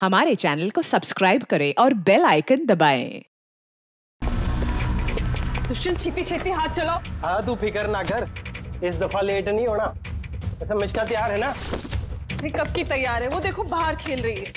हमारे चैनल को सब्सक्राइब करें और बेल आइकन दबाएं। दुष्यंत छेती छेती हाथ चलाओ। हाँ तू फिक्र ना कर, इस दफा लेट नहीं होना। ऐसा मिश्का तैयार है ना? अरे कब की तैयार है, वो देखो बाहर खेल रही है।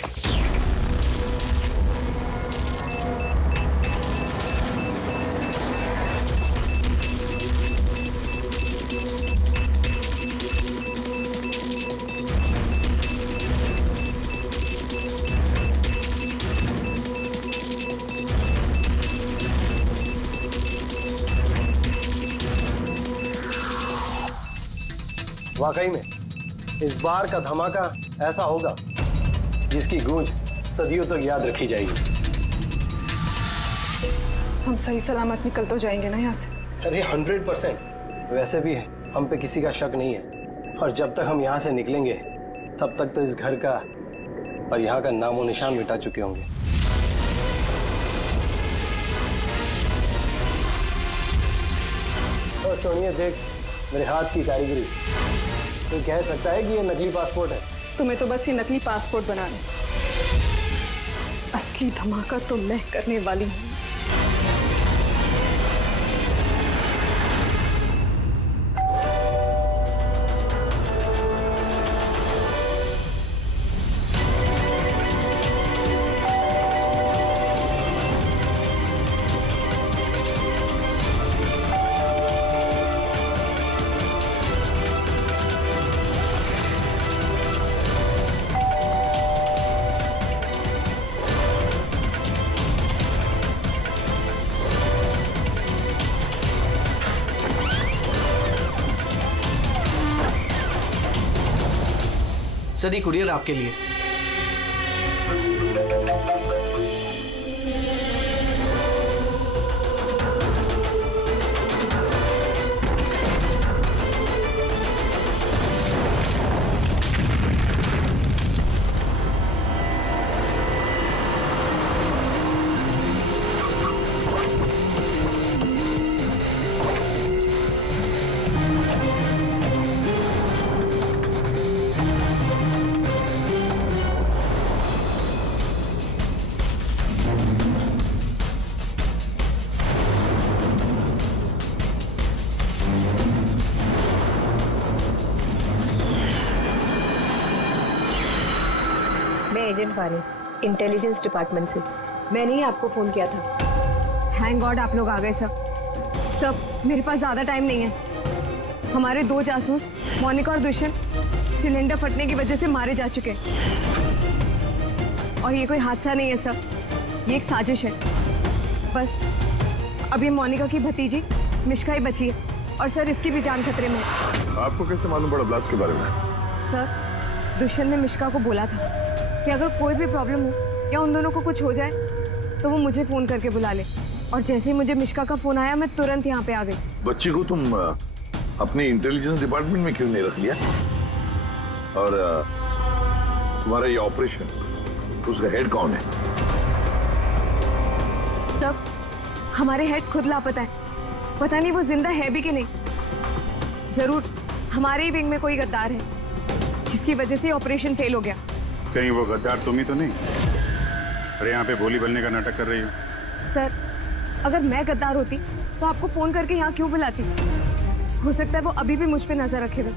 वाकई में इस बार का धमाका ऐसा होगा जिसकी गूंज सदियों तक याद रखी जाएगी। हम सही सलामत निकल तो जाएंगे ना यहाँ से? अरे 100%। वैसे भी हम पे किसी का शक नहीं है, और जब तक हम यहाँ से निकलेंगे तब तक तो इस घर का और यहाँ का नामो निशान मिटा चुके होंगे। और सोनिया देख मेरे हाथ की कारीगरी, तो कह सकता है कि ये नकली पासपोर्ट है। तुम्हें तो बस ये नकली पासपोर्ट बनाना है, असली धमाका तो मैं करने वाली हूँ। सर कुरियर आपके लिए। मैं एजेंट वानी, इंटेलिजेंस डिपार्टमेंट से। मैंने ही आपको फोन किया था। थैंक गॉड आप लोग आ गए। सब मेरे पास ज्यादा टाइम नहीं है। हमारे 2 जासूस मोनिका और दुष्यंत सिलेंडर फटने की वजह से मारे जा चुके हैं, और ये कोई हादसा नहीं है सर, ये एक साजिश है। बस अब ये मोनिका की भतीजी मिश्का ही बची है, और सर इसकी भी जान खतरे में है। आपको कैसे मालूम पड़ा ब्लास्ट के बारे में? सर दुष्यंत ने मिश्का को बोला था कि अगर कोई भी प्रॉब्लम हो या उन दोनों को कुछ हो जाए तो वो मुझे फोन करके बुला ले, और जैसे ही मुझे मिश्का का फोन आया मैं तुरंत यहाँ पे आ गई। बच्ची को तुम अपने इंटेलिजेंस डिपार्टमेंट में क्यों नहीं रख लिया? और तुम्हारा ये ऑपरेशन, उसका हेड कौन है? सब हमारे हेड खुद लापता है, पता नहीं वो जिंदा है भी कि नहीं। जरूर हमारे ही विंग में कोई गद्दार है जिसकी वजह से ऑपरेशन फेल हो गया। कहीं वो गद्दार तुम ही तो नहीं? अरे यहाँ पे बोली बनने का नाटक कर रही हो। सर अगर मैं गद्दार होती तो आपको फोन करके यहाँ क्यों बुलाती? हो सकता है वो अभी भी मुझ पे नजर रखे हुए।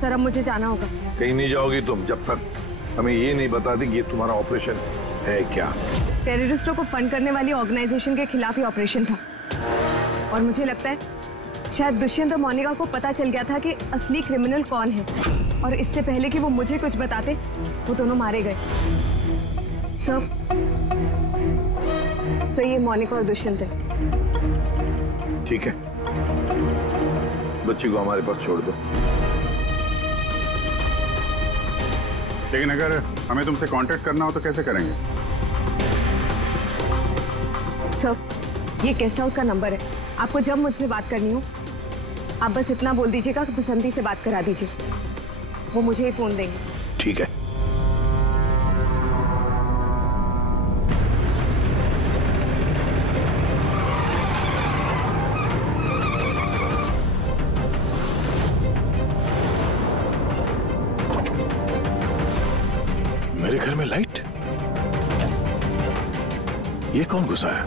सर अब मुझे जाना होगा। कहीं नहीं जाओगी तुम जब तक हमें ये नहीं बता दी कि ये तुम्हारा ऑपरेशन है क्या। टेररिस्टों को फंड करने वाली ऑर्गेनाइजेशन के खिलाफ ही ऑपरेशन था, और मुझे लगता है शायद दुष्यंत और मोनिका को पता चल गया था कि असली क्रिमिनल कौन है, और इससे पहले कि वो मुझे कुछ बताते वो दोनों मारे गए। सर ये मोनिका और दुष्यंत है। ठीक है, बच्ची को हमारे पास छोड़ दो। लेकिन अगर हमें तुमसे कांटेक्ट करना हो तो कैसे करेंगे? सर ये गेस्ट हाउस का नंबर है, आपको जब मुझसे बात करनी हो आप बस इतना बोल दीजिएगा कि बसंती से बात करा दीजिए, वो मुझे ही फोन देंगे। ठीक है। मेरे घर में लाइट? ये कौन घुसा है?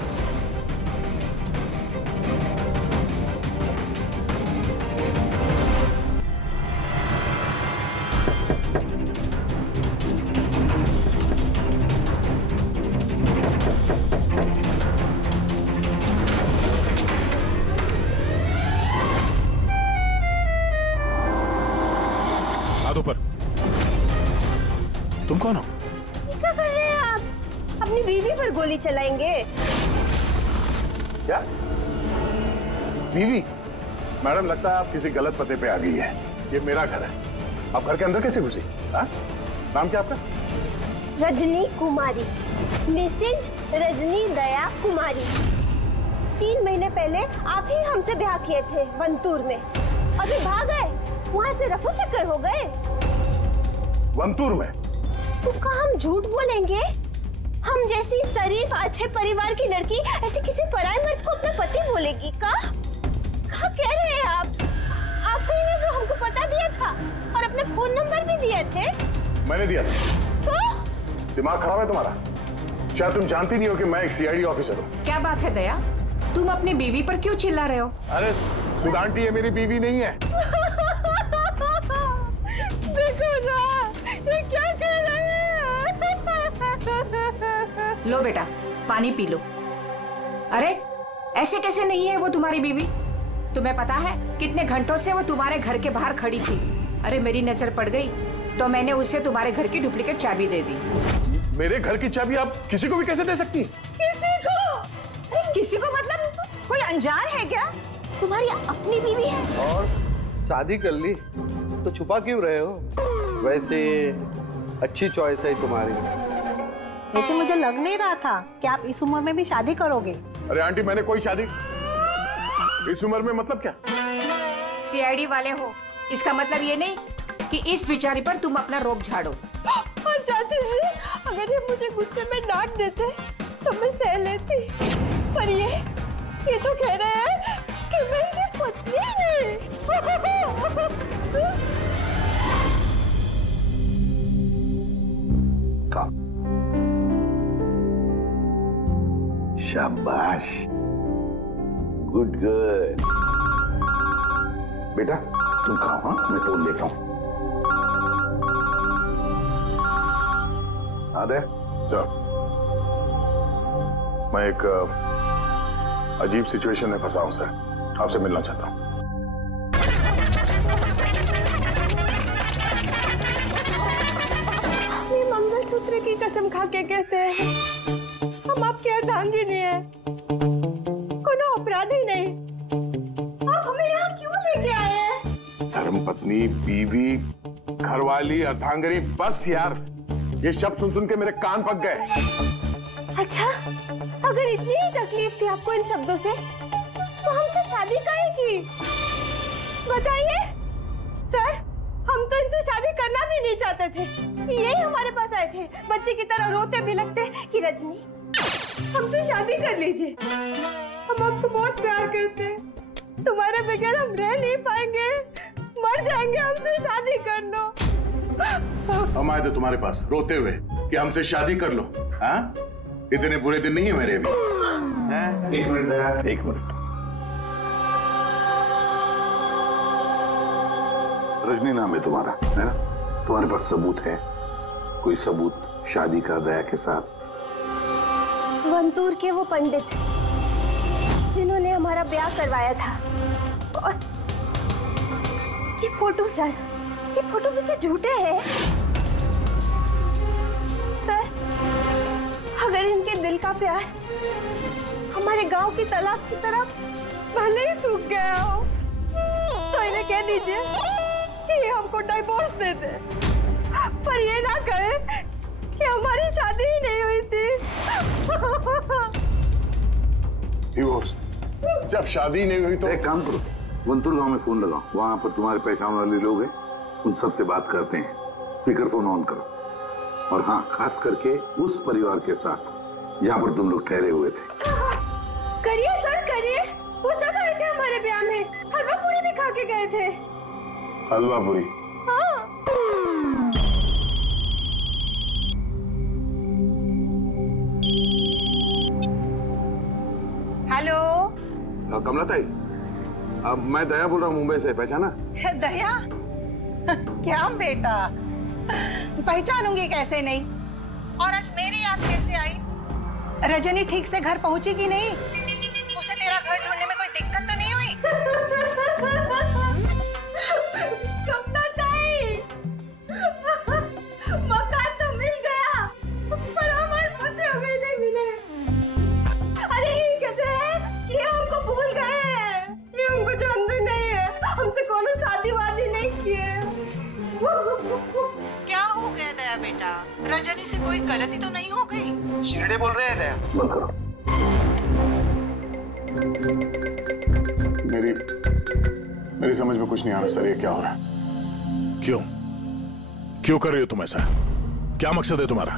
हाथ ऊपर। तुम कौन हो? क्या कर रहे हैं आप? अपनी बीवी पर गोली चलाएंगे? क्या? बीवी? मैडम, लगता है आप किसी गलत पते पे आ गई है। ये मेरा घर है। आप घर के अंदर कैसे घुसी? हाँ? नाम क्या आपका? रजनी कुमारी, मिसेज रजनी दया कुमारी। 3 महीने पहले आप ही हमसे ब्याह किए थे वंतूर में। अभी भाग गए, वहाँ से रफू चक्कर हो गए। वंतूर में? तो कहाँ हम झूठ बोलेंगे? हम जैसी शरीफ अच्छे परिवार की लड़की ऐसे किसी पराये मर्द को अपना पति बोलेगी का? क्या कह रहे हैं आप? आप ही ने तो हमको पता दिया था और अपने फोन नंबर भी दिए थे। मैंने दिया था। तो? दिमाग खराब है तुम्हारा? शायद तुम जानती नहीं हो कि मैं एक सीआईडी ऑफिसर हूँ। क्या बात है दया? तुम अपनी बीवी पर क्यों चिल्ला रहे हो? अरे सुधांटी, ये मेरी बीवी नहीं है। देखो ना, ये क्या कह रहे हैं? लो बेटा, पानी पी लो। अरे ऐसे कैसे नहीं है वो तुम्हारी बीवी? तुम्हें पता है कितने घंटों से वो तुम्हारे घर के बाहर खड़ी थी। अरे मेरी नजर पड़ गई तो मैंने उसे तुम्हारे घर की डुप्लीकेट चाबी दे दी। मेरे घर की चाबी आप किसी को भी कैसे दे सकती? किसी को? अरे किसी को मतलब कोई अनजान है क्या? तुम्हारी अपनी बीवी है। और शादी कर ली तो छुपा क्यों रहे हो? वैसे अच्छी चॉइस है तुम्हारी। वैसे मुझे लग नहीं रहा था कि आप इस उम्र में भी शादी करोगे। अरे आंटी, मैंने कोई शादी इस उम्र में मतलब क्या? सीआईडी वाले हो, इसका मतलब ये नहीं कि इस बेचारी पर तुम अपना रोब झाड़ो। और चाचा जी, अगर ये मुझे गुस्से में डांट देते तो मैं सह लेती, पर ये तो कह रहे हैं कि मैं इनकी पत्नी नहीं। शाबाश, गुड गर्ल। बेटा तुम खाओ, हाँ? मैं फोन लेता हूँ। आदे, चल। मैं एक अजीब सिचुएशन में फंसा हूं सर, आपसे मिलना चाहता हूँ। ये मंगलसूत्र की कसम खा के कहते हैं हम आपके अर्धांगी नहीं है, कोनो अपराधी नहीं। आप हमें यहाँ क्यों लेके आए हैं? धर्मपत्नी, बीवी, घरवाली, अर्धांगिनी, बस यार, ये शब्द सुन सुन के मेरे कान पक गए। अच्छा, अगर इतनी ही तकलीफ थी आपको इन शब्दों से, तो हमसे शादी काहे की? बताइए सर, हम तो इनसे शादी करना भी नहीं चाहते थे। यही हमारे पास आए थे, बच्चे की तरह रोते भी लगते कि रजनी हमसे शादी कर लीजिए, हम आपको बहुत प्यार करते हैं, तुम्हारे बगैर हम रह नहीं पाएंगे, मर जाएंगे, हमसे शादी कर लो। हम आए थे तुम्हारे पास रोते हुए कि हमसे शादी कर लो। हाँ, इतने बुरे दिन नहीं है मेरे भी। एक मिनट दया, एक मिनट। रजनी नाम है तुम्हारा, है ना? तुम्हारे पास सबूत है? कोई सबूत शादी का दया के साथ? वंतूर के वो पंडित जिन्होंने हमारा ब्याह करवाया था, और ये फोटो सर, ये फोटो भी तो झूठे हैं। सर, अगर इनके दिल का प्यार हमारे गांव की तालाब की तरफ भले ही सूख गया हो, तो इन्हें कह दीजिए कि हमको डाइवोर्स दे दे, पर ये ना कहे कि हमारी शादी ही नहीं हुई थी। डिवोर्स? जब शादी नहीं हुई तो एक काम करो, वंतूर गांव में फोन लगाओ, वहां पर तुम्हारे पहचान वाले लोग हैं, उन सबसे बात करते हैं। स्पीकर फोन ऑन करो, और हाँ, खास करके उस परिवार के साथ जहाँ पर तुम लोग ठहरे हुए थे। करिए सर, करिए। वो सब आए थे हमारे ब्याह में, हलवा पूरी भी खा के गए थे। हलवा पूरी? हाँ। कमला ताई, अब मैं दया बोल रहा हूँ मुंबई से, पहचाना? दया? क्या बेटा, पहचानूंगी कैसे नहीं। और आज मेरी याद कैसे आई? रजनी ठीक से घर पहुंची कि नहीं? उसे तेरा घर ढूंढने में कोई दिक्कत तो नहीं हुई? कमला ताई, मकान तो मिल गया, पर हमारे पति हो गए नहीं मिले। अरे ये कैसे है? ये हमको भूल गए हैं, ये हमको जानते नहीं है, हमसे कोनो शादी वादी नहीं किए। क्या हो गया दया बेटा? रजनी से कोई गलती तो नहीं हो गई? शिरडे बोल रहे हैं दया। बंद करो। मेरी समझ में कुछ नहीं आ रहा सर, ये क्या हो रहा है? क्यों कर रही हो तुम ऐसा? क्या मकसद है तुम्हारा?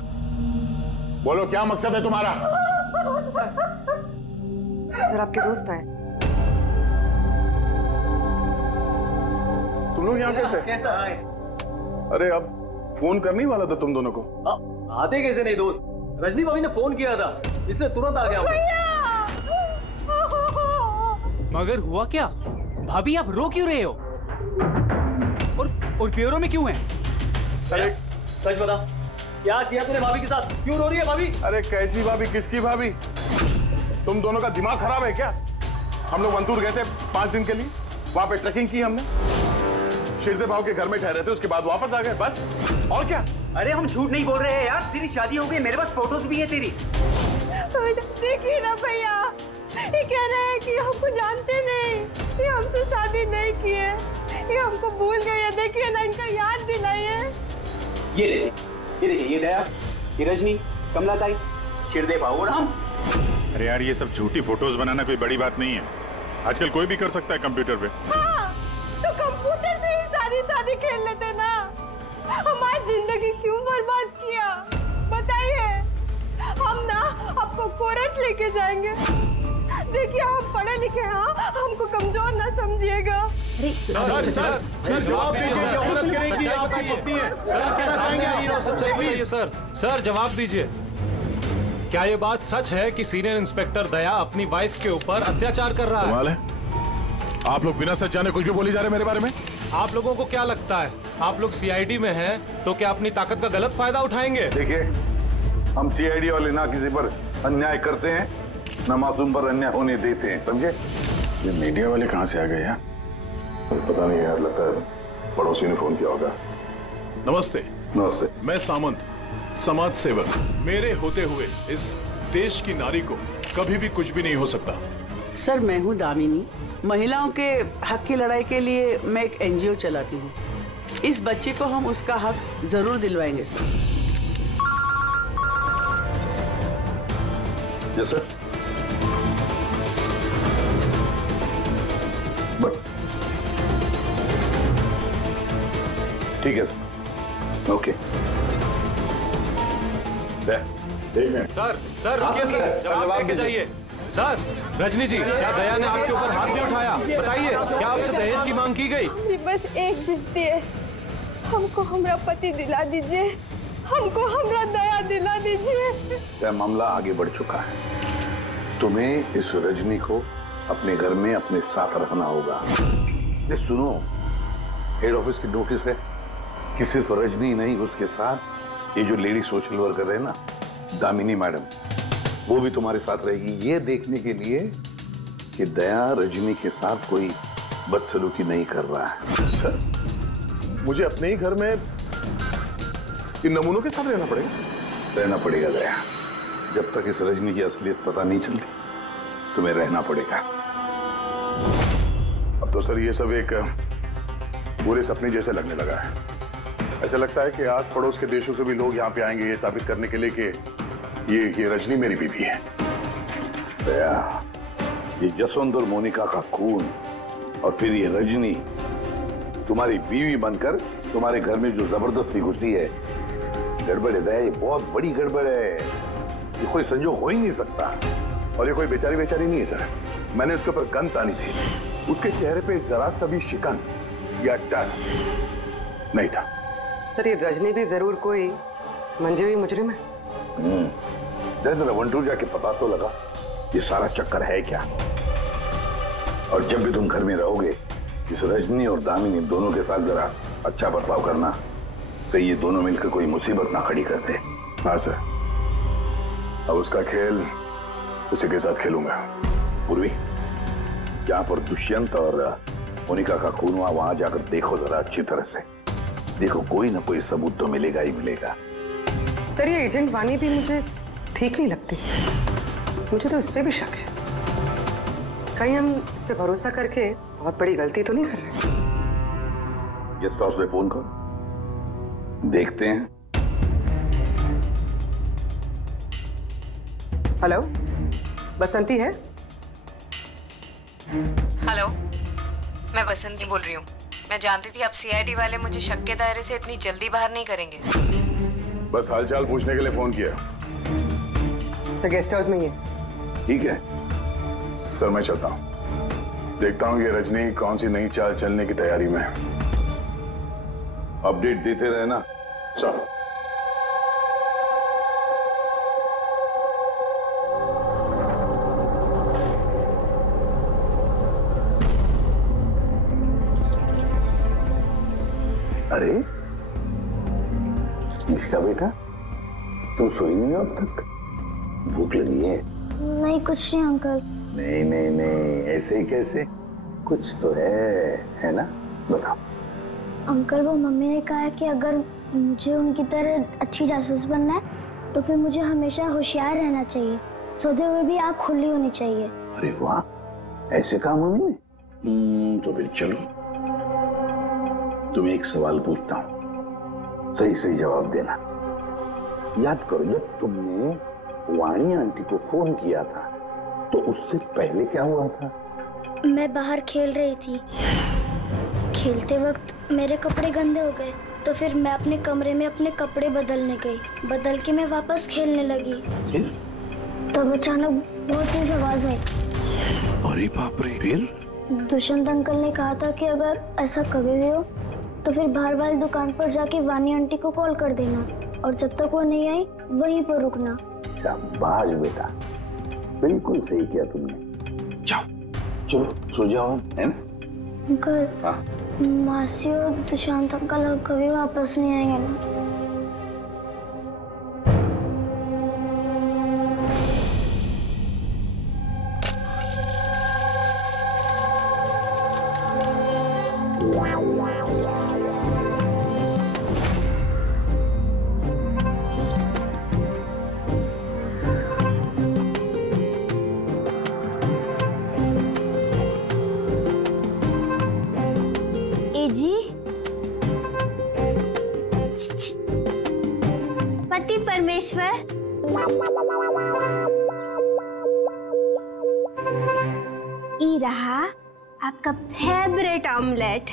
बोलो, क्या मकसद है तुम्हारा? सर आपके दोस्त आए। तुम लोग यहाँ कैसे? कैसा आए? अरे अब फोन करने वाला था तुम दोनों को। आते कैसे नहीं दोस्त? रजनी भाभी ने फोन किया था, इसलिए तुरंत आ गया। मगर हुआ क्या? भाभी आप रो क्यों रहे हो? और प्योरो में क्यों हैं? अरे सच बता, क्या किया तूने भाभी के साथ? क्यों रो रही है भाभी? अरे कैसी भाभी, किसकी भाभी? तुम दोनों का दिमाग खराब है क्या? हम लोग वंतूर गए थे 5 दिन के लिए, वहां पे ट्रैकिंग की हमने, शिरदे भाव के घर में ठहरे थे, उसके बाद वापस आ गए, बस। और क्या? अरे हम झूठ नहीं बोल रहे हैं यार, तेरी शादी हो गई, मेरे पास फोटोज भी है तेरी। देखिए ना भैया, ये कह रहे हैं कि हमको जानते नहीं, ये हमसे शादी नहीं किए, ये हमको भूल गए हैं। देखिए ना, इनका याद दिलाइए। ये देखिए, ये दया, ये रजनी, कमला ताई, शिरदे भाऊ और हम। अरे यार, ये सब झूठी फोटोज बनाना कोई बड़ी बात नहीं है, आजकल कोई भी कर सकता है कंप्यूटर पे। हाँ, तो कंप्यूटर पे ही शादी खेल लेते ना। हमारी जिंदगी क्यों बर्बाद किया बताइए? हम ना आपको कोर्ट लेके जाएंगे। देखिए हम पढ़े लिखे हैं, हमको कमजोर ना समझिएगा। सर जवाब दीजिए, क्या ये बात सच है कि सीनियर इंस्पेक्टर दया अपनी वाइफ के ऊपर अत्याचार कर रहा है? कमाल है, आप लोग बिना सच जाने कुछ भी बोली जा रहे हैं मेरे बारे में। आप लोगों को क्या लगता है, आप लोग सीआईडी में हैं तो क्या अपनी ताकत का गलत फायदा उठाएंगे? देखिए, हम सीआईडी वाले ना किसी पर अन्याय करते हैं, ना मासूम पर अन्याय होने देते हैं, समझे? ये मीडिया वाले कहाँ से आ गए यार? पता नहीं यार, लगता है पड़ोसी ने फोन किया होगा। नमस्ते। नमस्ते। मैं सामंत, समाज सेवक। मेरे होते हुए इस देश की नारी को कभी भी कुछ भी नहीं हो सकता। सर मैं हूँ दामिनी, महिलाओं के हक की लड़ाई के लिए मैं एक एनजीओ चलाती हूँ। इस बच्चे को हम उसका हक जरूर दिलवाएंगे सर। Yes sir. ठीक है सर, ओके। सर रुकिए सर, जवाब देके जाइए। सर, रजनी जी, क्या दया ने आपके ऊपर हाथ नहीं उठाया? बताइए, क्या आपसे दहेज की मांग की गई? बस एक विनती है, हमको हमारा पति दिला दीजिए, हमको हमारा दया दिला दीजिए। यह मामला आगे बढ़ चुका है, तुम्हें इस रजनी को अपने घर में अपने साथ रखना होगा। ये सुनो, हेड ऑफिस की नोटिस है कि सिर्फ रजनी नहीं, उसके साथ ये जो लेडी सोशल वर्कर है ना, दामिनी मैडम, वो भी तुम्हारे साथ रहेगी, ये देखने के लिए कि दया रजनी के साथ कोई बदसलूकी नहीं कर रहा है। सर, मुझे अपने ही घर में इन नमूनों के साथ रहना पड़ेगा? रहना पड़ेगा दया, जब तक इस रजनी की असलियत पता नहीं चलती तुम्हें रहना पड़ेगा। अब तो सर ये सब एक बुरे सपने जैसे लगने लगा है। ऐसा लगता है कि आस पड़ोस के देशों से भी लोग यहाँ पे आएंगे ये साबित करने के लिए कि ये रजनी मेरी बीवी है। दया, ये जसवंत और मोनिका का खून और फिर ये रजनी तुम्हारी बीवी बनकर तुम्हारे घर में जो जबरदस्ती घुसी है, गड़बड़ है दया, ये बहुत बड़ी गड़बड़ है, ये कोई संजोग हो ही नहीं सकता। और ये कोई बेचारी नहीं है सर, मैंने उसके ऊपर गन तानी थी, उसके चेहरे पे जरा सा भी शिकन या डर नहीं था। सर ये रजनी भी जरूर कोई मंजे हुई मुजरिम है। जरा वंटूर जाके पता तो लगा ये सारा चक्कर है क्या। और जब भी तुम घर में रहोगे इस रजनी और दामिनी दोनों के साथ जरा अच्छा बर्ताव करना, तो ये दोनों मिलकर कोई मुसीबत ना खड़ी करते। हाँ सर, अब उसका खेल उसी के साथ खेलूंगा। पूर्वी, जहां पर दुष्यंत और मोनिका का खून हुआ वहां जाकर देखो जरा अच्छी तरह से। देखो कोई ना कोई सबूत तो मिलेगा ही मिलेगा। सर ये एजेंट वानी भी मुझे ठीक नहीं लगती, मुझे तो इस पे भी शक है। कहीं हम इस पे भरोसा करके बहुत बड़ी गलती तो नहीं कर रहे? गेस्ट हाउस में फोन करो, देखते हैं। हेलो, बसंती है? हेलो, मैं बसंती बोल रही हूँ। मैं जानती थी अब सीआईडी वाले मुझे शक के दायरे से इतनी जल्दी बाहर नहीं करेंगे। बस हालचाल पूछने के लिए फोन किया। सर गेस्ट हाउस में ही है। ठीक है सर, मैं चलता हूँ। देखता हूँ ये रजनी कौन सी नई चाल चलने की तैयारी में। अपडेट देते रहना। सर। अरे निष्ठा बेटा, तुम सोई नहीं हो अब तक? भूख लगी है? नहीं कुछ नहीं अंकल। नहीं नहीं नहीं, ऐसे ही कैसे, कुछ तो है ना? बताओ। अंकल वो मम्मी ने कहा है कि अगर मुझे उनकी तरह अच्छी जासूस बनना है तो फिर मुझे हमेशा होशियार रहना चाहिए, सोते हुए भी आँख खुली होनी चाहिए। अरे वाह, ऐसे कहा मम्मी ने? तो फिर चलो तुम्हें एक सवाल पूछता हूँ, सही सही जवाब देना। याद करो जब तुमने वाणी आंटी को फोन किया था तो उससे पहले क्या हुआ था? मैं बाहर खेल रही थी, खेलते वक्त मेरे कपड़े गंदे हो गए तो फिर मैं अपने कमरे में अपने कपड़े बदलने गई, बदल के मैं वापस खेलने लगी। फिर? तब अचानक बहुत तेज आवाज आई। अरे बाप रे, फिर? दुष्यंत अंकल ने कहा था कि अगर ऐसा कभी भी हो तो फिर बाहर वाली दुकान पर जाके वानी आंटी को कॉल कर देना और जब तक वो नहीं आई वहीं पर रुकना। शाबाश बेटा, बिल्कुल सही किया तुमने। जाओ चलो सो जाओ, है ना? अंकल, हाँ? मासी और दुष्यंत अंकल कभी वापस नहीं आएंगे ना? पति परमेश्वर, ई रहा आपका फेवरेट ऑमलेट।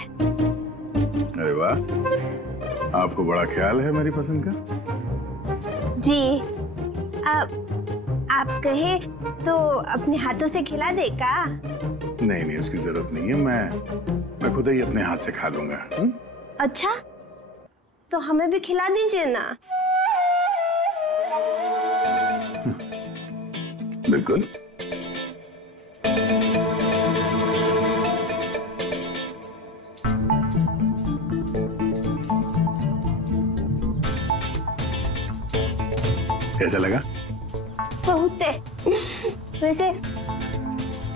अरे वाह, आपको बड़ा ख्याल है मेरी पसंद का। जी, आप कहे तो अपने हाथों से खिला दे का? नहीं नहीं, उसकी जरूरत नहीं है, मैं खुद ही अपने हाथ से खा लूंगा। अच्छा, तो हमें भी खिला दीजिए ना। बिल्कुल। कैसा लगा? बहुत है। वैसे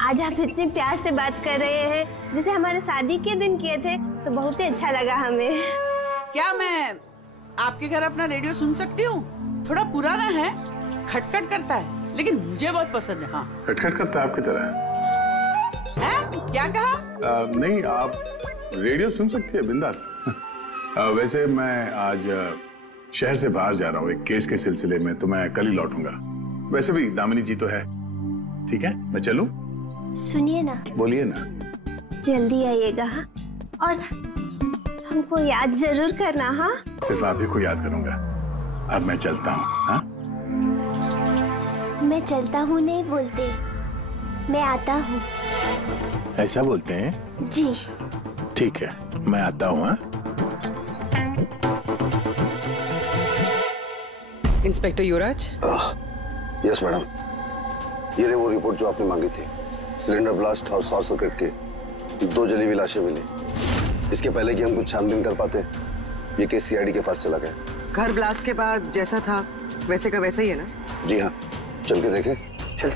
आज आप इतने प्यार से बात कर रहे हैं जैसे हमारे शादी के दिन किए थे, तो बहुत ही अच्छा लगा हमें। क्या मैं आपके घर अपना रेडियो सुन सकती हूँ? थोड़ा पुराना है, खटखट करता है, लेकिन मुझे बहुत पसंद है। हाँ, खटखट करता है आपकी तरह है? क्या कहा? नहीं, आप रेडियो सुन सकती है बिंदास। वैसे मैं आज शहर से बाहर जा रहा हूँ एक केस के सिलसिले में, तो मैं कल ही लौटूंगा। वैसे भी दामिनी जी तो है। ठीक है, मैं चलूं? सुनिए ना। बोलिए ना। जल्दी आइएगा और हमको याद जरूर करना। हाँ, सिर्फ आप ही को याद करूंगा। अब मैं चलता हूँ। हाँ, मैं चलता हूँ नहीं बोलते, मैं आता हूँ। ऐसा बोलते हैं? जी। ठीक है, मैं आता हूँ। हाँ? इंस्पेक्टर युवराज। यस मैडम, ये रही वो रिपोर्ट जो आपने मांगी थी। सिलेंडर ब्लास्ट और शॉर्ट सर्किट के 2 जली हुई लाशें मिली। इसके पहले कि हम कुछ छानबीन कर पाते, ये केस सीआईडी के पास चला गया। घर ब्लास्ट के बाद जैसा था वैसे का वैसा ही है ना? जी हाँ, चल के देखें। चल।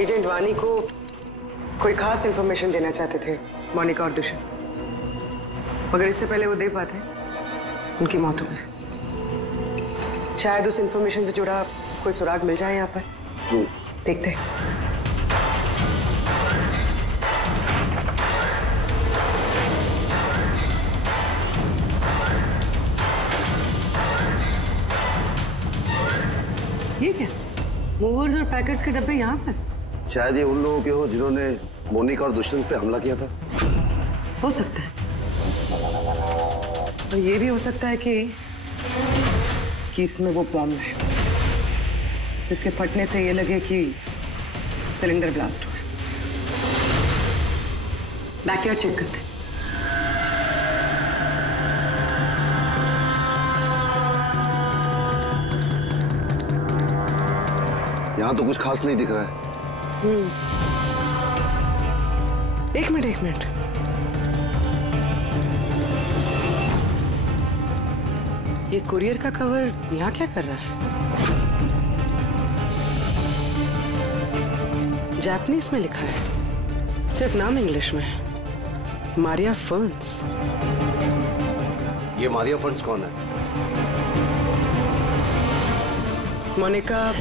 एजेंट वानी को कोई खास इंफॉर्मेशन देना चाहते थे मोनिका और दुष्यंत, मगर इससे पहले वो दे पाते उनकी मौत हो गई। शायद उस इंफॉर्मेशन से जुड़ा कोई सुराग मिल जाए यहाँ पर। देखते हैं। ये क्या? मूवर्स और पैकेट्स के डब्बे यहाँ पर? शायद ये उन लोगों के हो जिन्होंने मोनिका और दुष्यंत पे हमला किया था। हो सकता है, और ये भी हो सकता है कि इसमें वो बॉम्ब है जिसके फटने से ये लगे कि सिलेंडर ब्लास्ट हुआ। बैकयार्ड चेक करते। यहाँ तो कुछ खास नहीं दिख रहा है। एक मिनट। ये कुरियर का कवर यहाँ क्या कर रहा है? जापानीज में लिखा है, सिर्फ नाम इंग्लिश में है, मारिया फर्न्स। ये मारिया फर्न्स कौन है? मोनिका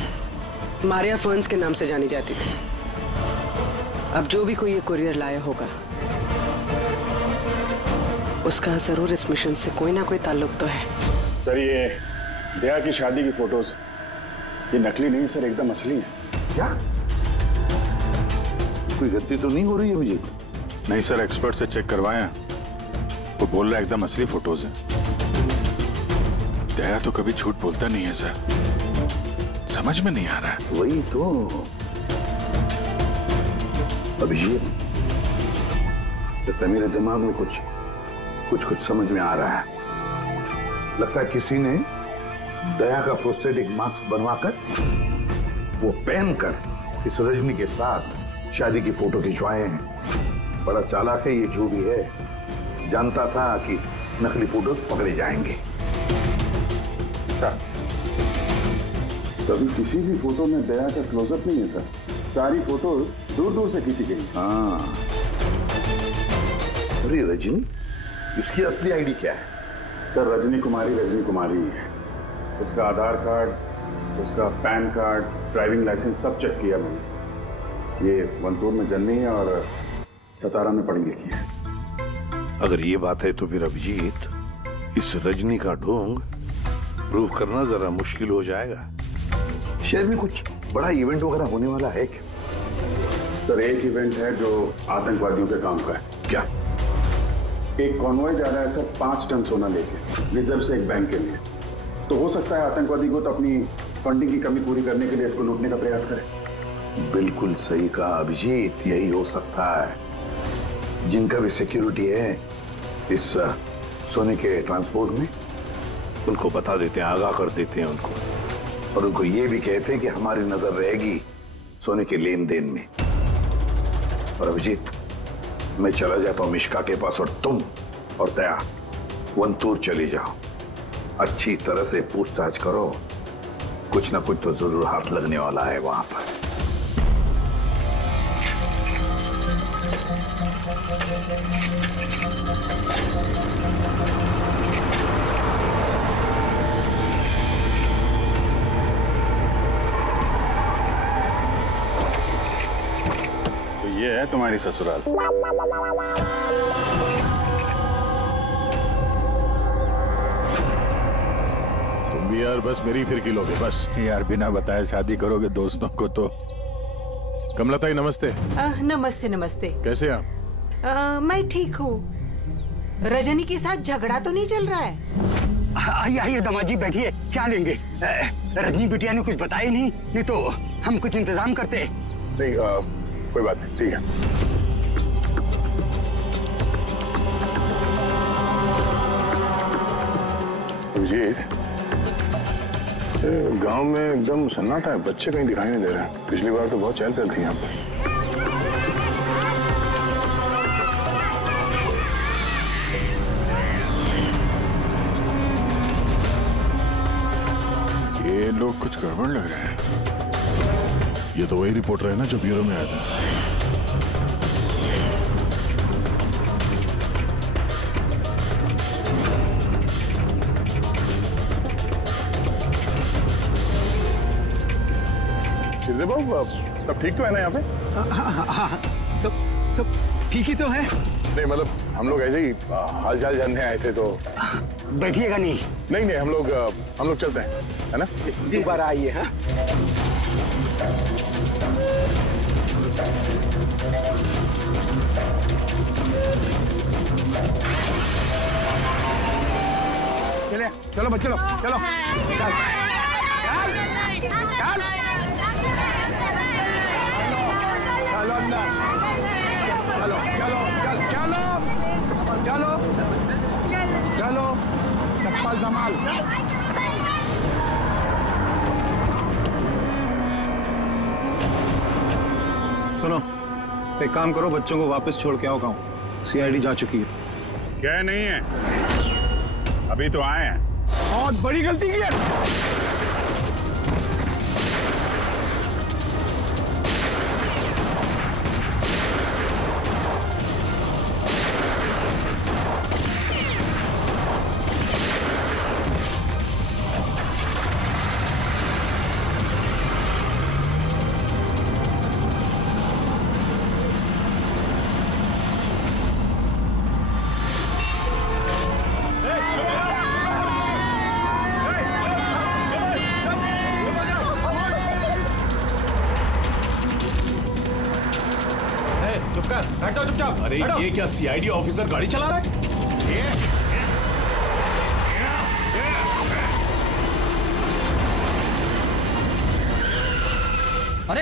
मारिया फर्न्स के नाम से जानी जाती थी। अब जो भी कोई ये कुरियर लाया होगा उसका जरूर इस मिशन से कोई ना कोई ताल्लुक तो है। सर, ये दया की शादी की फोटोज ये नकली नहीं सर, एकदम असली है। क्या? कोई गलती तो नहीं हो रही है मुझे? नहीं सर, एक्सपर्ट से चेक करवाया, वो बोल रहा है एकदम असली फोटोज है। दया तो कभी झूठ बोलता नहीं है सर, समझ में नहीं आ रहा है। वही तो अभिजीत, लगता है मेरे दिमाग में कुछ समझ में आ रहा है। लगता है किसी ने दया का प्रोस्थेटिक मास्क बनवाकर वो पहनकर इस रजनी के साथ शादी की फोटो खिंचवाए हैं। बड़ा चालाक है ये जो भी है, जानता था कि नकली फोटो पकड़े जाएंगे। सर, कभी किसी भी फोटो में दया का क्लोजअप नहीं है सर, सारी फोटो दूर दूर से खींची गई। हाँ, अरे रजनी, इसकी असली आईडी क्या है? सर, रजनी कुमारी है। उसका आधार कार्ड, उसका पैन कार्ड, ड्राइविंग लाइसेंस सब चेक किया मैंने सर। ये वंतूर में जन्मी है और सतारा में पढ़ी लिखी है। अगर ये बात है तो फिर अभिजीत, इस रजनी का ढोंग प्रूव करना जरा मुश्किल हो जाएगा। शहर में कुछ बड़ा इवेंट वगैरह होने वाला है क्या? सर, एक इवेंट है जो आतंकवादियों के काम का है। क्या? एक कॉन्वॉय जा रहा है सर 5 टन सोना लेके रिजर्व से एक बैंक के लिए। तो हो सकता है आतंकवादी को तो अपनी फंडिंग की कमी पूरी करने के लिए इसको लूटने का प्रयास करें। बिल्कुल सही कहा अभिजीत, यही हो सकता है। जिनका भी सिक्योरिटी है इस सोने के ट्रांसपोर्ट में, उनको बता देते हैं, आगाह कर देते हैं उनको, और उनको ये भी कहते हैं कि हमारी नजर रहेगी सोने के लेन देन में। और अभिजीत, मैं चला जाता हूं मिश्का के पास, और तुम और दया वंतूर चले जाओ। अच्छी तरह से पूछताछ करो, कुछ ना कुछ तो जरूर हाथ लगने वाला है वहां पर। तो ये है तुम्हारी ससुराल। तुम भी यार बस मेरी फिर किलोगे बस। यार बिना बताए शादी करोगे दोस्तों को तो। कमलताई नमस्ते। नमस्ते नमस्ते। कैसे आप? मैं ठीक हूँ। रजनी के साथ झगड़ा तो नहीं चल रहा है? आइए आइए दामाजी बैठिए, क्या लेंगे? रजनी बिटिया ने कुछ बताया नहीं तो हम कुछ इंतजाम करते। नहीं, कोई बात नहीं, ठीक है। अभिजीत, गांव में एकदम सन्नाटा है, बच्चे कहीं दिखाई नहीं दे रहे हैं। पिछली बार तो बहुत चहल पहल थी यहाँ पर। ये लोग कुछ गड़बड़ लग रहे हैं। ये तो वही रिपोर्टर है ना जो ब्यूरो में आया था। बाबू, सब ठीक तो है ना यहाँ पे? हाँ, सब ठीक ही तो है। नहीं मतलब हम लोग ऐसे ही हाल चाल जानने आए थे तो। बैठिएगा नहीं? नहीं हम लोग चलते हैं, है ना? दोबारा आइए। हाँ चलो बच्चे लोग, चलो। चलो चप्पल संभाल। सुनो, एक काम करो, बच्चों को वापस छोड़ के आओ गाँव। सीआईडी जा चुकी है। क्या नहीं है, अभी तो आए हैं। बहुत बड़ी गलती की है। चुपचाप। अरे ये क्या सीआईडी ऑफिसर गाड़ी चला रहा है? अरे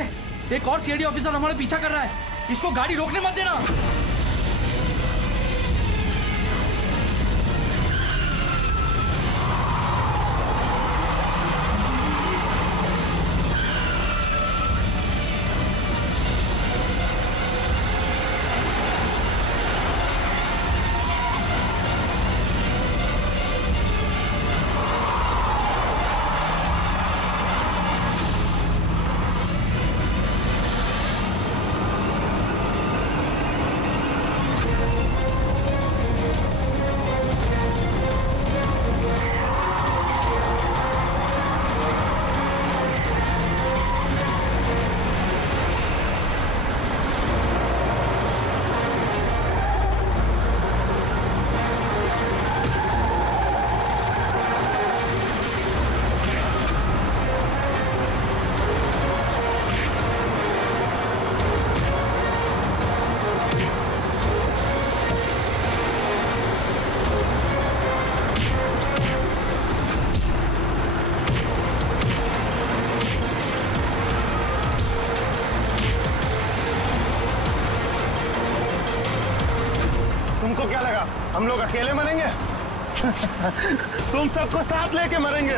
एक और सीआईडी ऑफिसर हमारे पीछा कर रहा है, इसको गाड़ी रोकने मत देना। तुमको क्या लगा हम लोग अकेले मरेंगे? तुम सबको साथ लेके मरेंगे।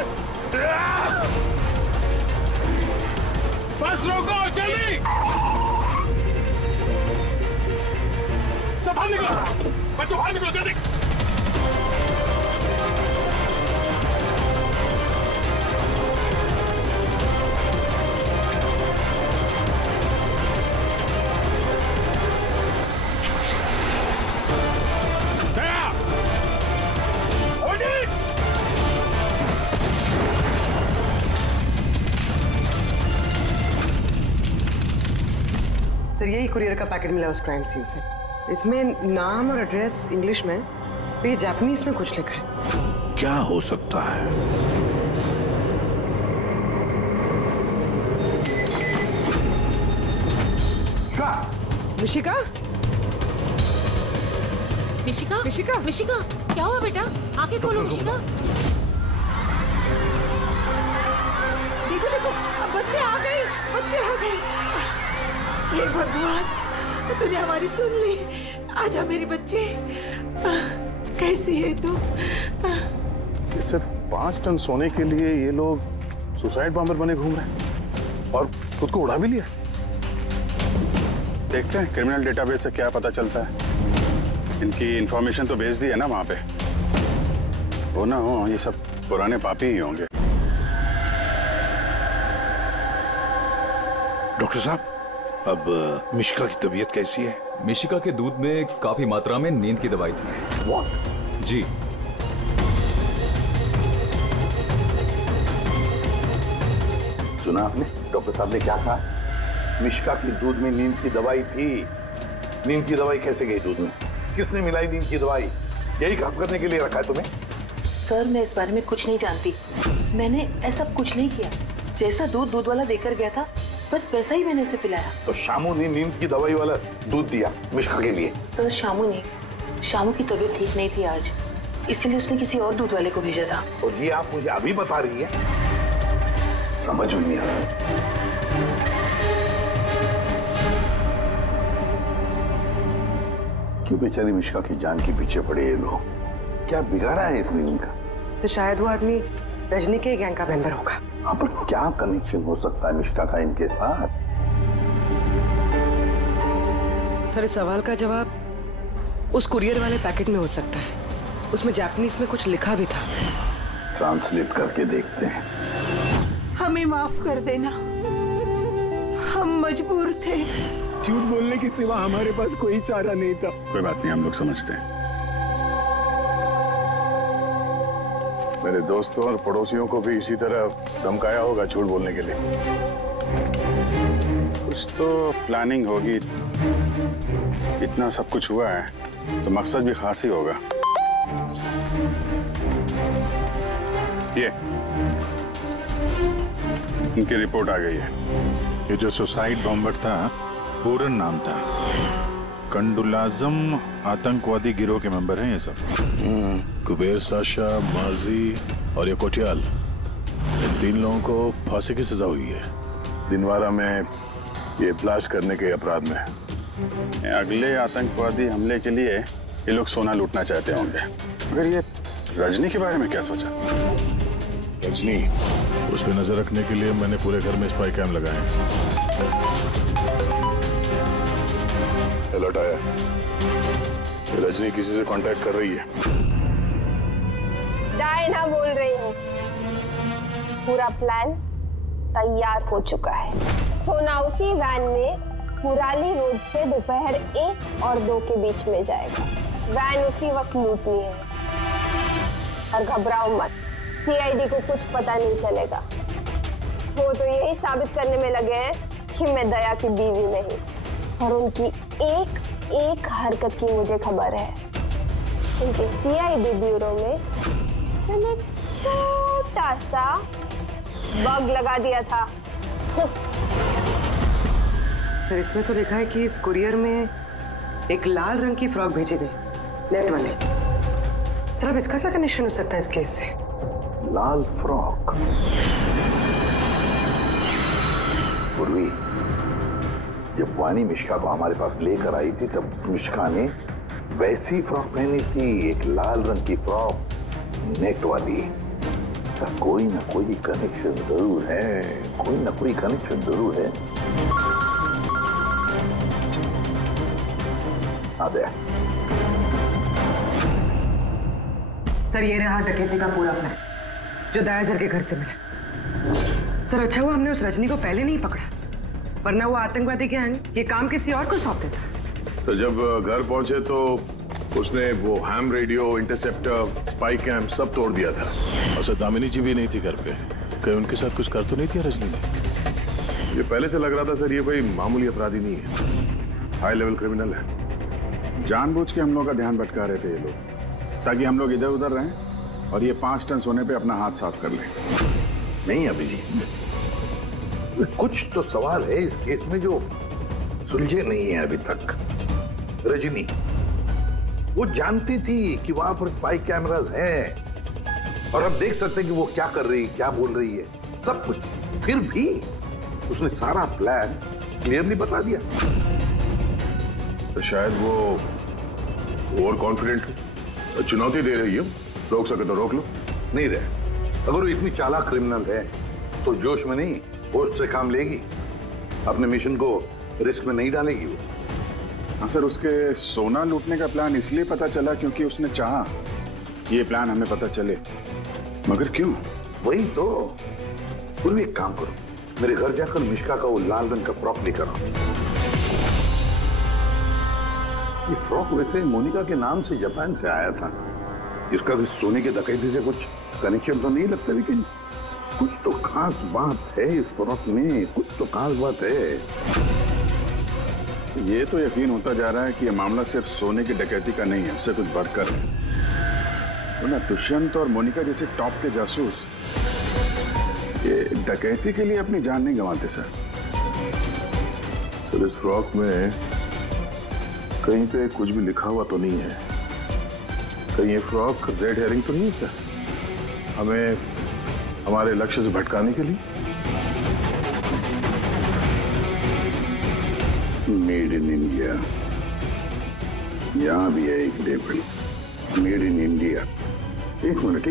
बस रोको, जल्दी! सब बाहर निकलो, बच्चों बाहर निकलो जल्दी! सर यही कुरियर का पैकेट मिला उस क्राइम सीन से। इसमें नाम और एड्रेस इंग्लिश में, तो ये जापानीज में कुछ लिखा है। क्या हो सकता है? मिशिका? मिशिका? मिशिका? मिशिका? क्या हुआ बेटा? आके खोलो मिशिका। देखो देखो, बच्चे आ गए, बच्चे आ गए। हे भगवान, तूने हमारी सुन ली। आजा मेरी बच्चे, कैसी है तू? कि सिर्फ 5 टन सोने के लिए ये लोग सुसाइड बॉम्बर बने घूम रहे हैं और खुद को उड़ा भी लिया। देखते हैं क्रिमिनल डेटाबेस से क्या पता चलता है। इनकी इंफॉर्मेशन तो भेज दी है ना वहां पे, वो ना हो ये सब पुराने पापी ही होंगे। डॉक्टर साहब, अब मिशिका की तबीयत कैसी है? मिशिका के दूध में काफी मात्रा में नींद की दवाई थी। What? जी। सुना आपने डॉक्टर साहब ने क्या कहा? मिशिका की दूध में नींद की दवाई थी। नींद की दवाई कैसे गई दूध में? किसने मिलाई नींद की दवाई? यही काम करने के लिए रखा है तुम्हें? सर मैं इस बारे में कुछ नहीं जानती, मैंने ऐसा कुछ नहीं किया। जैसा दूध दूध वाला देकर गया था बस वैसा ही मैंने उसे पिलाया। तो शामू ने नींद की दवाई वाला दूध दिया मिशिका के लिए? तो शामू की तबीयत ठीक नहीं थी आज, इसलिए उसने किसी और दूध वाले को भेजा था। और ये आप मुझे अभी बता रही है? समझ में नहीं आ रहा। क्यों बेचारी मिशिका की जान के पीछे पड़े ये लोग? क्या बिगाड़ा है इस नींद का? तो शायद वो आदमी रजनी के गैंग का मेंबर होगा। हाँ, पर क्या कनेक्शन हो सकता है मिशिका का इनके साथ? सर इस सवाल का जवाब उस कुरियर वाले पैकेट में हो सकता है। उसमें जापानीज में कुछ लिखा भी था। ट्रांसलेट करके देखते हैं। हमें माफ कर देना, हम मजबूर थे। झूठ बोलने के सिवा हमारे पास कोई चारा नहीं था। कोई बात नहीं, हम लोग समझते हैं। मेरे दोस्तों और पड़ोसियों को भी इसी तरह धमकाया होगा झूठ बोलने के लिए। कुछ तो प्लानिंग होगी। इतना सब कुछ हुआ है तो मकसद भी खास ही होगा। ये इनकी रिपोर्ट आ गई है। ये जो सुसाइड बॉम्बर था पूरन नाम था। कंडुलाजम आतंकवादी गिरोह के मेंबर हैं ये सब। कुबेर साशा, माजी और ये कोटियाल, इन 3 लोगों को फांसी की सजा हुई है दिनवारा में ये ब्लास्ट करने के अपराध में। अगले आतंकवादी हमले के लिए ये लोग सोना लूटना चाहते होंगे। मगर ये रजनी के बारे में क्या सोचा? रजनी, उस पर नजर रखने के लिए मैंने पूरे घर में स्पाई कैम लगाए हैं। अलर्ट आया, रजनी किसी से कांटेक्ट कर रही है। डायना बोल रही हूँ। पूरा प्लान तैयार हो चुका है। सोना उसी वैन में पुराली रोड से दोपहर 1 और 2 के बीच में जाएगा। वैन उसी वक्त लूटनी है। और घबराओ मत, सीआईडी को कुछ पता नहीं चलेगा। वो तो यही साबित करने में लगे हैं कि मैं दया की बीवी नहीं, और उनकी एक हरकत की मुझे खबर है। उनके सीआईडी ब्यूरो में मैंने छोटा सा बग लगा दिया था। फिर इसमें तो लिखा है कि इस कुरियर में एक लाल रंग की फ्रॉक भेजी गई, नेट वाले। सर अब इसका क्या कनेक्शन हो सकता है इस केस से? लाल फ्रॉक? पूर्वी, जब वानी मिशिका को हमारे पास लेकर आई थी तब मिशिका ने वैसी फ्रॉक पहनी थी, एक लाल रंग की फ्रॉक, नेट वाली। कोई ना कोई कनेक्शन जरूर है, कोई ना कोई कनेक्शन जरूर है। आ गया। सर ये रहा डकैती का पूरा प्लान जो दयासर के घर से मिला। सर अच्छा हुआ हमने उस रजनी को पहले नहीं पकड़ा, वरना वो आतंकवादी गैंग ये काम किसी और को सौंप देता। तो जब घर पहुंचे तो उसने वो ham radio, interceptor, spy cam सब तोड़ दिया था। और सर दामिनी जी भी नहीं थी घर पे। कहीं उनके साथ कुछ कर तो नहीं दिया रजनी ने? ये पहले से लग रहा था सर, ये कोई मामूली अपराधी नहीं है, हाई लेवल क्रिमिनल है। जानबूझ के हम लोग का ध्यान भटका रहे थे ये लोग, ताकि हम लोग इधर उधर रहें और ये 5 टन सोने पे अपना हाथ साफ कर लें। नहीं अभिजीत, कुछ तो सवाल है इस केस में जो सुलझे नहीं है अभी तक। रजनी वो जानती थी कि वहां पर स्पाई कैमरास हैं और अब देख सकते हैं कि वो क्या कर रही है, क्या बोल रही है, सब कुछ। फिर भी उसने सारा प्लान क्लियरली बता दिया। तो शायद वो ओवर कॉन्फिडेंट हो, चुनौती दे रही हो। रोक सके तो रोक लो। नहीं रहे। अगर वो इतनी चालाक क्रिमिनल है तो जोश में नहीं, होश से काम लेगी, अपने मिशन को रिस्क में नहीं डालेगी वो। हाँ सर, उसके सोना लूटने का प्लान इसलिए पता चला क्योंकि उसने चाहा ये प्लान हमें पता चले, मगर क्यों? वही तो। पूर्वी एक काम करो, मेरे घर जाकर मिश्का का वो लाल रंग का फ्रॉक लेकर आओ। ये फ्रॉक वैसे मोनिका के नाम से जापान से आया था। इसका भी सोने की डकैती से कुछ कनेक्शन तो नहीं लगता, लेकिन कुछ तो खास बात है इस फ्रॉक में, कुछ तो खास बात है। ये तो यकीन होता जा रहा है कि ये मामला सिर्फ सोने की डकैती का नहीं है, उससे कुछ बढ़कर है। तो ना दुष्यंत और मोनिका जैसे टॉप के जासूस ये डकैती के लिए अपनी जान नहीं गंवाते सर। सर, इस फ्रॉक में कहीं पे कुछ भी लिखा हुआ तो नहीं है? कहीं ये फ्रॉक रेड हेयरिंग तो नहीं है सर, हमें हमारे लक्ष्य से भटकाने के लिए? मेड इन इंडिया, यहां भी है एक लेबल, मेड इन इंडिया। एक मिनट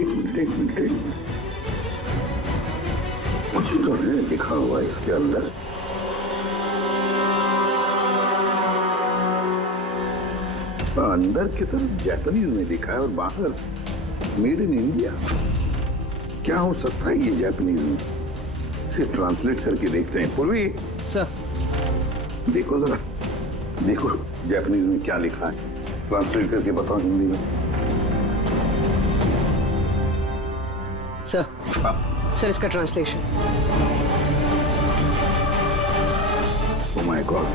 कुछ तो है लिखा हुआ इसके अंदर। अंदर की तरफ जापानीज में लिखा है और बाहर मेड इन इंडिया। क्या हो सकता है ये जापानीज में? इसे ट्रांसलेट करके देखते हैं। पूर्वी सर, देखो जरा, देखो जापानीज में क्या लिखा है, ट्रांसलेट करके बताओ हिंदी में। सर इसका ट्रांसलेशन। Oh my God.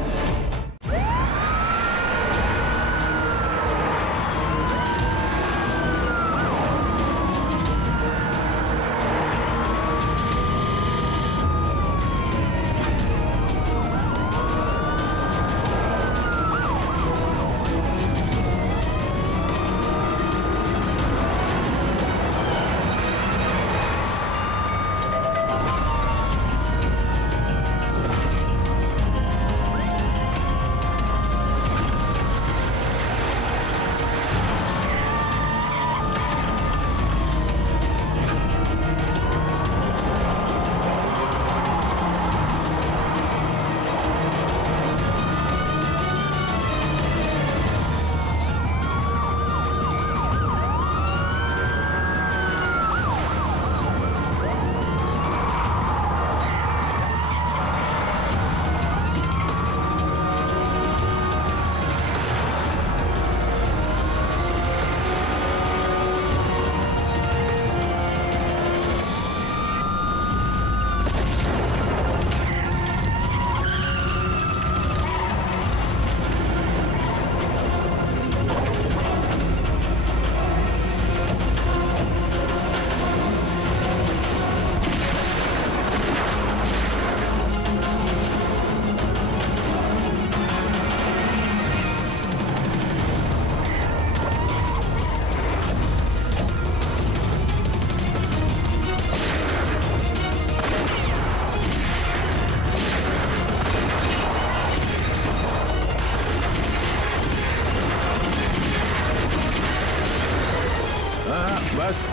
बस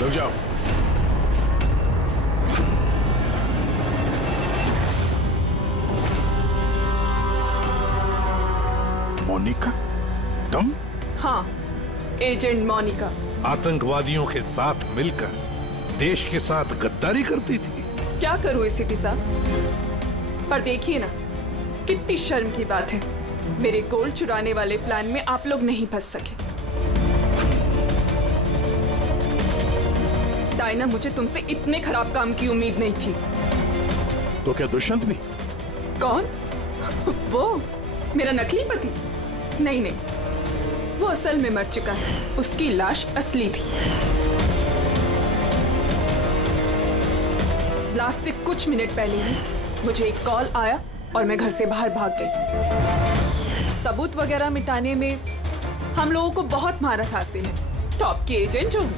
रुक जाओ। मोनिका, तुम? हाँ, एजेंट मोनिका। आतंकवादियों के साथ मिलकर देश के साथ गद्दारी करती थी। क्या करूं एसीपी साहब, पर देखिए ना, कितनी शर्म की बात है, मेरे गोल्ड चुराने वाले प्लान में आप लोग नहीं फंस सके। डायना, मुझे तुमसे इतने खराब काम की उम्मीद नहीं थी। तो क्या दुष्यंत भी? कौन? वो मेरा नकली पति? नहीं नहीं, वो असल में मर चुका है, उसकी लाश असली थी। लास्ट से कुछ मिनट पहले ही मुझे एक कॉल आया और मैं घर से बाहर भाग गई। सबूत वगैरह मिटाने में हम लोगों को बहुत महारत हासिल है। टॉप की एजेंट जो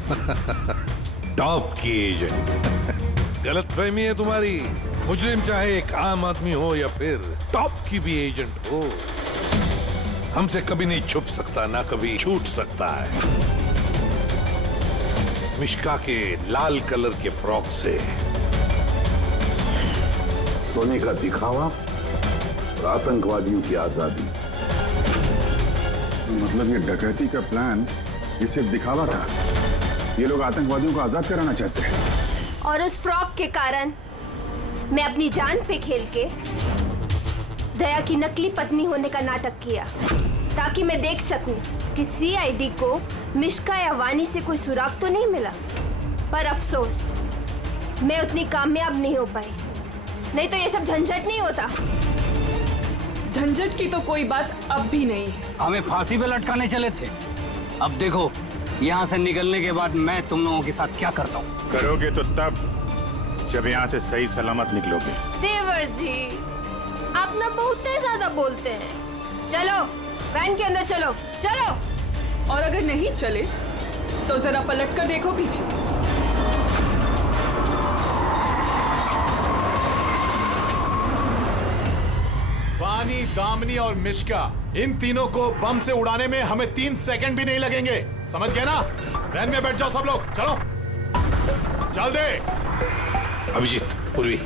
टॉप की एजेंट। गलतफहमी है तुम्हारी। मुजरिम चाहे एक आम आदमी हो या फिर टॉप की भी एजेंट हो, हमसे कभी नहीं छुप सकता, ना कभी छूट सकता है। मिश्का के लाल कलर के फ्रॉक से। सोने का दिखावा और आतंकवादियों की आजादी। मतलब ये डकैती का प्लान ये सिर्फ दिखावा था। ये लोग आतंकवादियों को आजाद कराना चाहते हैं। और उस फ्रॉक के कारण मैं अपनी जान पे खेल के दया की नकली पत्नी होने का नाटक किया, ताकि मैं देख सकूं कि सीआईडी को मिश्का या वानी से कोई सुराग तो नहीं मिला। पर अफसोस मैं उतनी कामयाब नहीं हो पाई, नहीं तो ये सब झंझट नहीं होता। झंझट की तो कोई बात अब भी नहीं है। हमें फांसी पे लटकाने चले थे, अब देखो यहाँ से निकलने के बाद मैं तुम लोगों के साथ क्या करता हूँ। करोगे तो तब जब यहाँ से सही सलामत निकलोगे। देवर जी आप ना बहुत ज्यादा बोलते हैं। चलो वैन के अंदर चलो, चलो। और अगर नहीं चले तो जरा पलट कर देखो पीछे। वानी, दामिनी और मिश्का, इन तीनों को बम से उड़ाने में हमें 3 सेकंड भी नहीं लगेंगे। समझ गए ना? वैन में बैठ जाओ सब लोग, चलो चल दे। अभिजीत, पूर्वी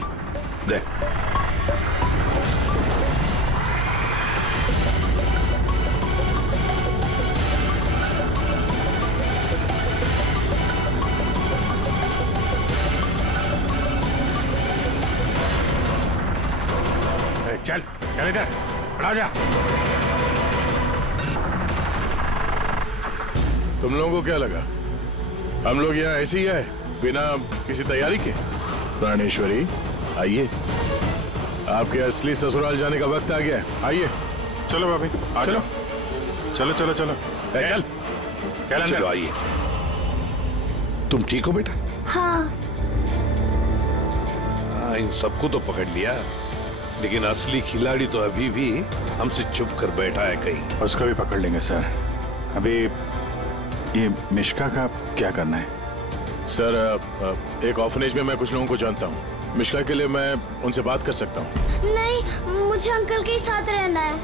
दे। चल चल इधर खड़ा जा। तुम लोगों को क्या लगा हम लोग यहाँ ऐसे ही है बिना किसी तैयारी के? प्राणेश्वरी आइए, आपके असली ससुराल जाने का वक्त आ गया है। आइए चलो भाभी, चलो चलो चलो चलो चल चल चलो आइए। तुम ठीक हो बेटा? हाँ। हाँ, इन सबको तो पकड़ लिया, लेकिन असली खिलाड़ी तो अभी भी हमसे छुप कर बैठा है कहीं। उसको भी पकड़ लेंगे सर। अभी ये मिश्का का क्या करना है? सर एक ऑर्फनेज में मैं कुछ लोगों को जानता हूँ। मिश्का के लिए मैं उनसे बात कर सकता हूँ। नहीं, मुझे अंकल के साथ रहना है।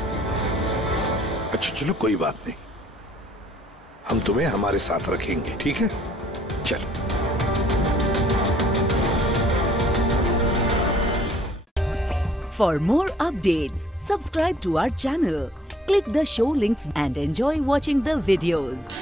अच्छा चलो कोई बात नहीं, हम तुम्हें हमारे साथ रखेंगे, ठीक है? चलो। For more updates, subscribe to our channel, click the show links and enjoy watching the videos.